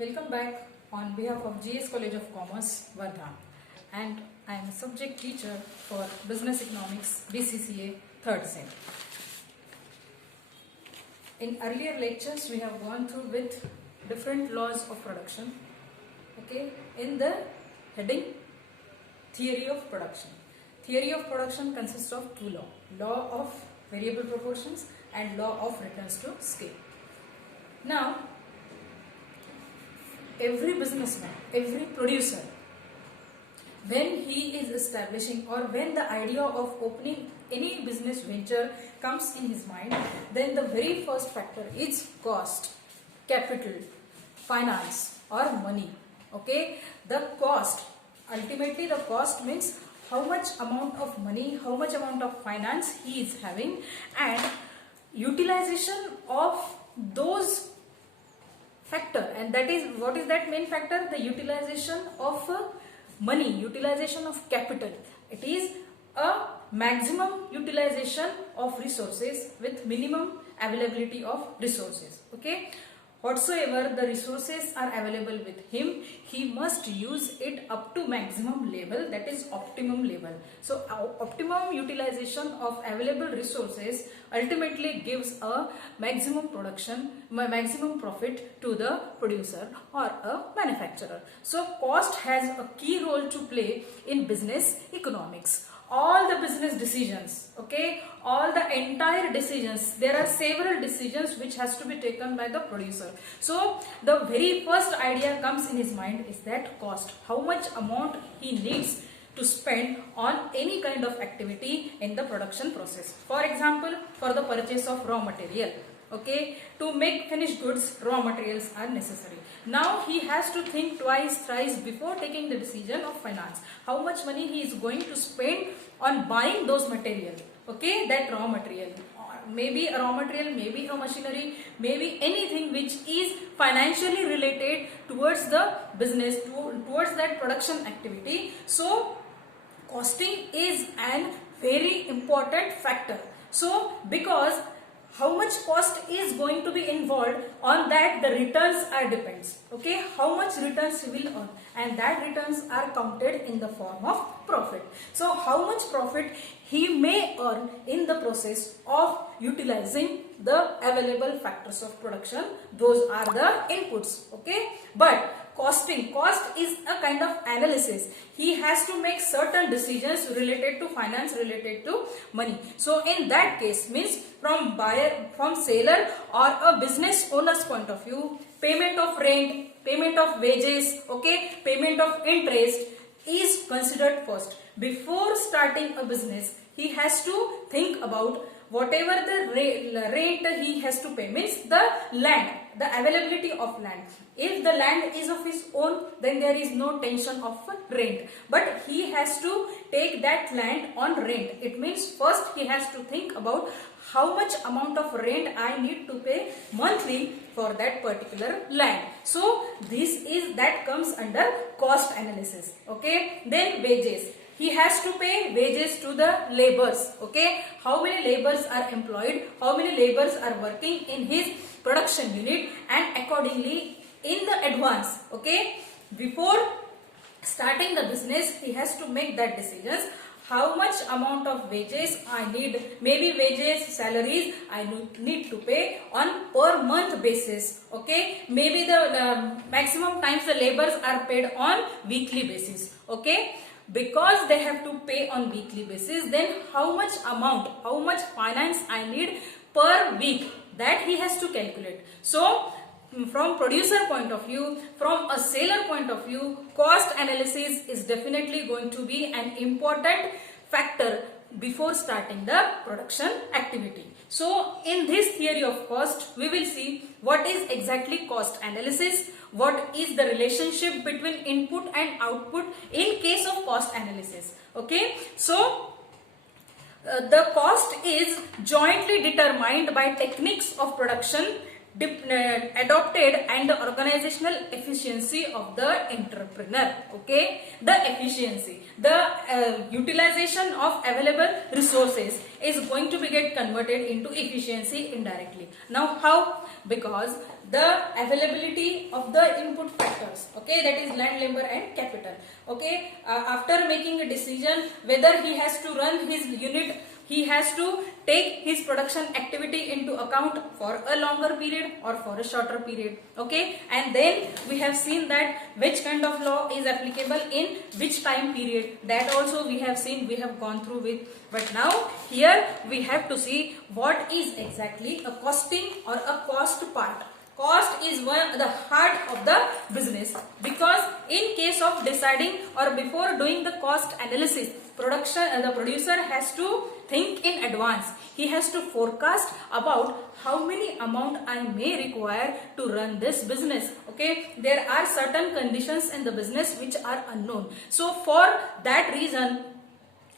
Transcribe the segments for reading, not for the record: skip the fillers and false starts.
Welcome back on behalf of GS College of Commerce, Wardha, and I am a subject teacher for Business Economics, BCCA, 3rd Sem. In earlier lectures, we have gone through with different laws of production, okay, in the heading Theory of Production. Theory of production consists of two laws, law of variable proportions and law of returns to scale. Now, every businessman, every producer, when he is establishing or when the idea of opening any business venture comes in his mind, then the very first factor is cost, capital, finance or money. Okay, the cost, ultimately the cost means how much amount of money, how much amount of finance he is having, and utilization of those factor, and that is, what is that main factor? The utilization of money, utilization of capital. It is a maximum utilization of resources with minimum availability of resources. Okay, whatsoever the resources are available with him, he must use it up to maximum level, that is optimum level. So optimum utilization of available resources ultimately gives a maximum production, maximum profit to the producer or a manufacturer. So cost has a key role to play in business economics. All the business decisions, okay, all the entire decisions, there are several decisions which has to be taken by the producer. So the very first idea comes in his mind is that cost, how much amount he needs to spend on any kind of activity in the production process. For example, for the purchase of raw material, okay, to make finished goods, raw materials are necessary. Now he has to think twice, thrice before taking the decision of finance. How much money he is going to spend on buying those material, okay, that raw material. Maybe a raw material, maybe a machinery, maybe anything which is financially related towards the business, towards that production activity. So costing is an very important factor. So because how much cost is going to be involved, on that the returns are depends, okay, how much returns he will earn, and that returns are counted in the form of profit. So how much profit he may earn in the process of utilizing the available factors of production, those are the inputs, okay. But costing, cost is a kind of analysis. He has to make certain decisions related to finance, related to money. So in that case, means from buyer, from seller or a business owner's point of view, payment of rent, payment of wages, okay, payment of interest is considered first. Before starting a business, he has to think about whatever the rent he has to pay, means the land, the availability of land. If the land is of his own, then there is no tension of rent. But he has to take that land on rent. It means first he has to think about how much amount of rent I need to pay monthly for that particular land. So this is, that comes under cost analysis, okay. Then wages. He has to pay wages to the laborers, okay. How many laborers are employed, how many laborers are working in his production unit, and accordingly in the advance, okay, before starting the business, he has to make that decisions. How much amount of wages I need, maybe wages, salaries I need to pay on per month basis, okay. Maybe the maximum times the laborers are paid on weekly basis, okay. Because they have to pay on weekly basis, then how much amount, how much finance I need per week, that he has to calculate. So from producer point of view, from a seller point of view, cost analysis is definitely going to be an important factor before starting the production activity. So in this theory of cost, we will see what is exactly cost analysis, what is the relationship between input and output in case of cost analysis, okay. So the cost is jointly determined by techniques of production adopted and the organizational efficiency of the entrepreneur. Okay, the efficiency, the utilization of available resources is going to be get converted into efficiency indirectly. Now how? Because the availability of the input factors, okay, that is land, labor and capital. Okay, after making a decision whether he has to run his unit, he has to take his production activity into account for a longer period or for a shorter period. Okay, and then we have seen that which kind of law is applicable in which time period, that also we have seen, we have gone through with. But now here we have to see what is exactly a costing or a cost part. Cost is the heart of the business, because in case of deciding or before doing the cost analysis, the producer has to think in advance. He has to forecast about how many amount I may require to run this business. Okay, there are certain conditions in the business which are unknown. So for that reason,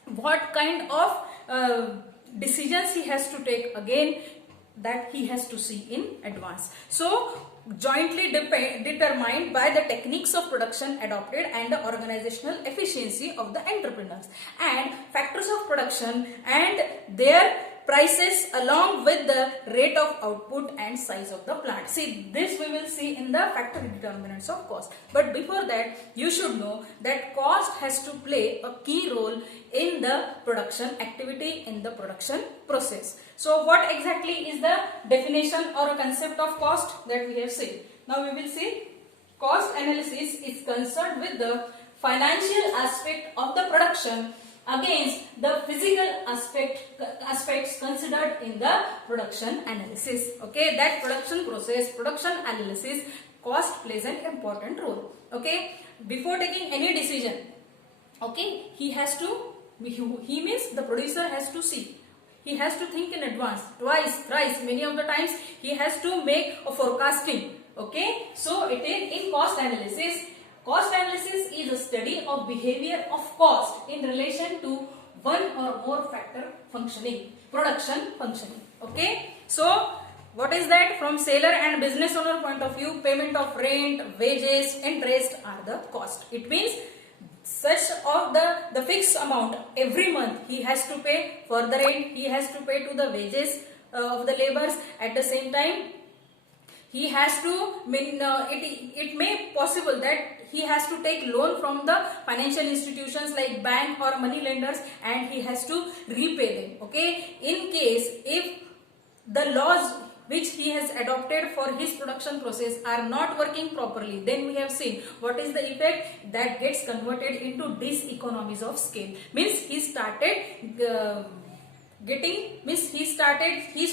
what kind of decisions he has to take, again, that he has to see in advance. So jointly determined by the techniques of production adopted and the organizational efficiency of the entrepreneurs, and factors of production and their prices along with the rate of output and size of the plant. See, this we will see in the factor determinants of cost. But before that, you should know that cost has to play a key role in the production activity, in the production process. So what exactly is the definition or a concept of cost that we have seen? Now we will see cost analysis is concerned with the financial aspect of the production against the physical aspects considered in the production analysis. Okay, that production process, production analysis, cost plays an important role. Okay, before taking any decision, okay, he means the producer has to see. He has to think in advance, twice, thrice, many of the times he has to make a forecasting. Okay, so it is in cost analysis. Cost analysis is a study of behavior of cost in relation to one or more factor functioning, production functioning. Okay, so what is that? From seller and business owner point of view, payment of rent, wages, interest are the cost. It means such of the fixed amount every month he has to pay for the rent, he has to pay to the wages of the laborers. At the same time, he has to, it may possible that he has to take loan from the financial institutions like bank or money lenders, and he has to repay them. Okay, in case if the laws which he has adopted for his production process are not working properly, then we have seen what is the effect that gets converted into diseconomies of scale. Means he's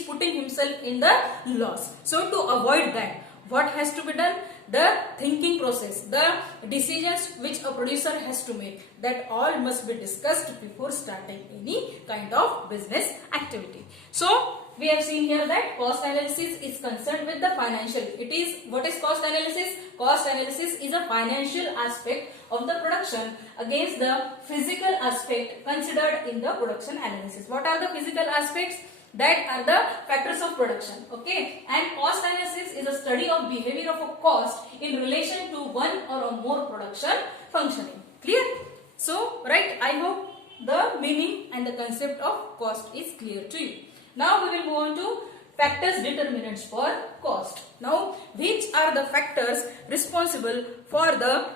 putting himself in the loss. So to avoid that, what has to be done? The thinking process, the decisions which a producer has to make, that all must be discussed before starting any kind of business activity. So we have seen here that cost analysis is concerned with the financial. What is cost analysis? Cost analysis is a financial aspect of the production against the physical aspect considered in the production analysis. What are the physical aspects? That are the factors of production. Okay, and cost analysis is a study of behavior of a cost in relation to one or more production functioning. Clear? So, right, I hope the meaning and the concept of cost is clear to you. Now we will move on to factors determinants for cost. Now, which are the factors responsible for the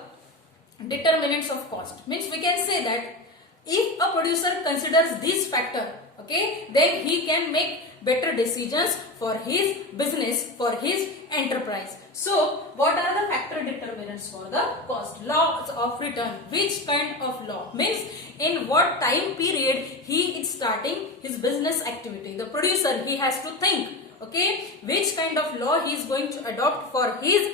determinants of cost? Means we can say that if a producer considers this factor, okay, then he can make better decisions for his business, for his enterprise. So what are the factor determinants for the cost? Laws of return. Which kind of law? Means in what time period he is starting his business activity. The producer, he has to think, okay, which kind of law he is going to adopt for his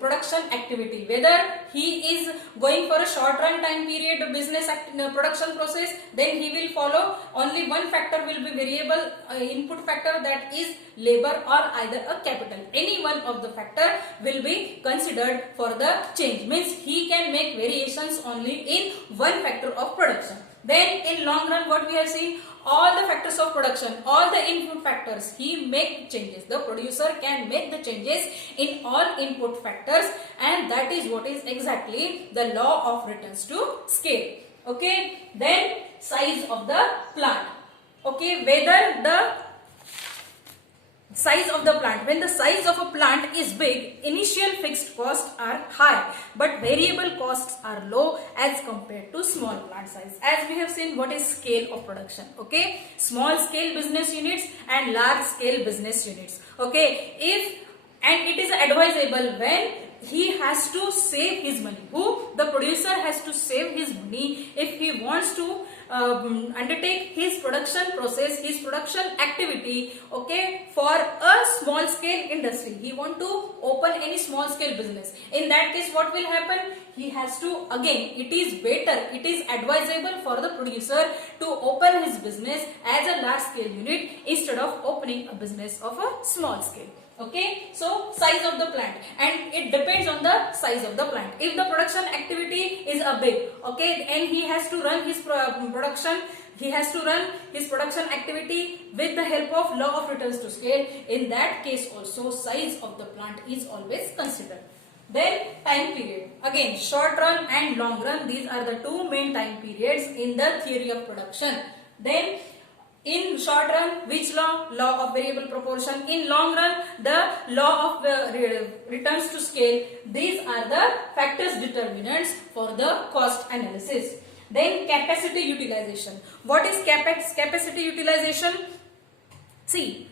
production activity, whether he is going for a short run time period business production process, then he will follow only one factor will be variable input factor, that is labor or either a capital. Any one of the factor will be considered for the change. Means he can make variations only in one factor of production. Then in long run, what we have seen, all the factors of production, all the input factors, he make changes. The producer can make the changes in all input factors, and that is what is exactly the law of returns to scale. Okay, then size of the plant. Okay, whether the size of the plant, when the size of a plant is big, initial fixed costs are high but variable costs are low as compared to small plant size. As we have seen, what is scale of production? Okay, small scale business units and large scale business units. Okay, and it is advisable when he has to save his money. The producer has to save his money if he wants to undertake his production process, his production activity, okay, for a small scale industry. He want to open any small scale business. In that case, what will happen? He has to, again, it is better, it is advisable for the producer to open his business as a large scale unit instead of opening a business of a small scale. Okay, so size of the plant, and it depends on the size of the plant. If the production activity is a big, okay, and he has to run his production, he has to run his production activity with the help of law of returns to scale. In that case also, size of the plant is always considered. Then time period. Again, short run and long run, these are the two main time periods in the theory of production. Then in short run, which law? Law of variable proportion. In long run, the law of returns to scale. These are the factors determinants for the cost analysis. Then capacity utilization. What is capacity utilization? See,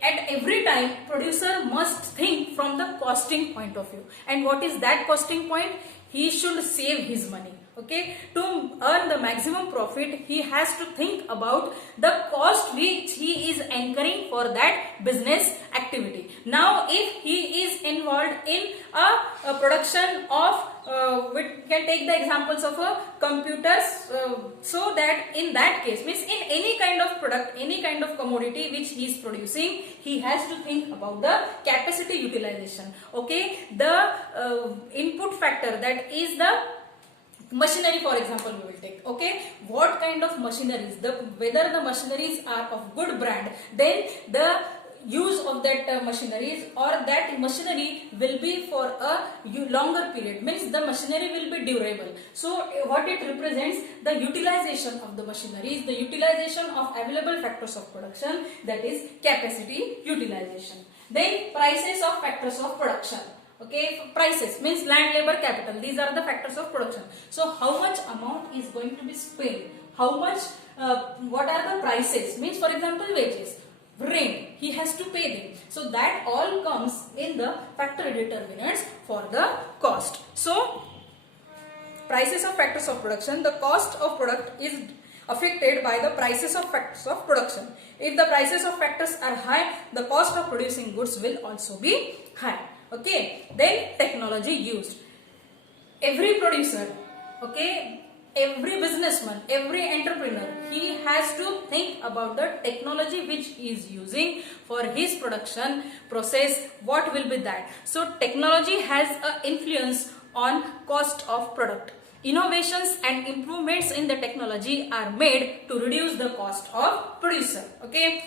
at every time, producer must think from the costing point of view. And what is that costing point? He should save his money. Okay, to earn the maximum profit, he has to think about the cost which he is incurring for that business activity. Now, if he is involved in a production of, we can take the examples of computers, so that in that case, means in any kind of product, any kind of commodity which he is producing, he has to think about the capacity utilization. Okay, the input factor, that is the machinery, for example, we will take. Okay, what kind of machineries, whether the machineries are of good brand, then the use of that machineries or that machinery will be for a longer period, means the machinery will be durable. So what it represents, the utilization of the machineries, the utilization of available factors of production, that is capacity utilization. Then prices of factors of production. Okay, prices means land, labor, capital. These are the factors of production. So how much amount is going to be spent? How much, what are the prices? Means, for example, wages, rent, he has to pay them. So that all comes in the factor determinants for the cost. So prices of factors of production, the cost of product is affected by the prices of factors of production. If the prices of factors are high, the cost of producing goods will also be high. Okay, then technology used. Every producer, okay, every businessman, every entrepreneur, he has to think about the technology which he is using for his production process. What will be that? So technology has an influence on cost of product. Innovations and improvements in the technology are made to reduce the cost of producer. Okay,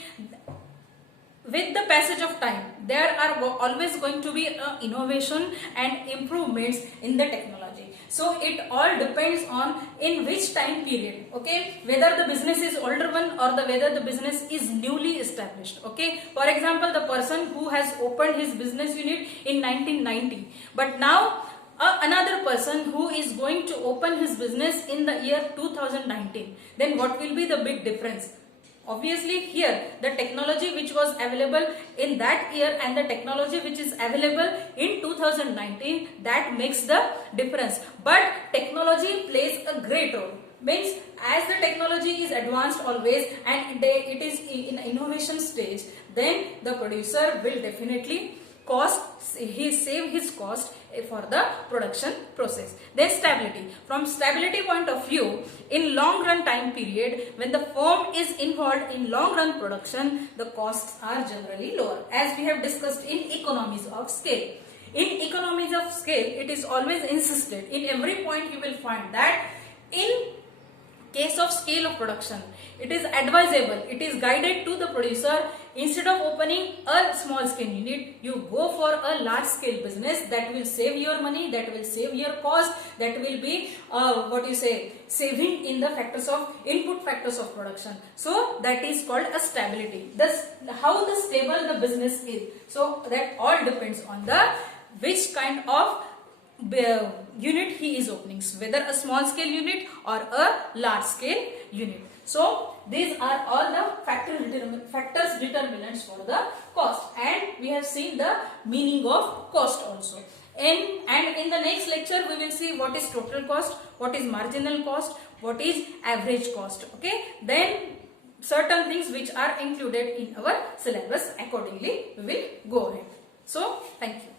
with the passage of time, there are always going to be innovation and improvements in the technology. So it all depends on in which time period, okay, whether the business is older one or whether the business is newly established. Okay, for example, the person who has opened his business unit in 1990, but now another person who is going to open his business in the year 2019, then what will be the big difference? Obviously, here the technology which was available in that year and the technology which is available in 2019, that makes the difference. But technology plays a great role. Means as the technology is advanced always and it is in innovation stage, then the producer will definitely save his cost for the production process. Then stability. From stability point of view, in long run time period, when the firm is involved in long run production, the costs are generally lower, as we have discussed in economies of scale. In economies of scale, it is always insisted. In every point you will find that in case of scale of production, it is advisable, it is guided to the producer, instead of opening a small scale unit, you go for a large scale business that will save your money, that will save your cost, that will be saving in the factors of input factors of production. So that is called a stability. Thus, how the stable the business is. So that all depends on the which kind of unit he is opening, whether a small scale unit or a large scale unit. So these are all the factors determinants for the cost, and we have seen the meaning of cost also. And in the next lecture we will see what is total cost, what is marginal cost, what is average cost. Okay, then certain things which are included in our syllabus, accordingly we will go ahead. So thank you.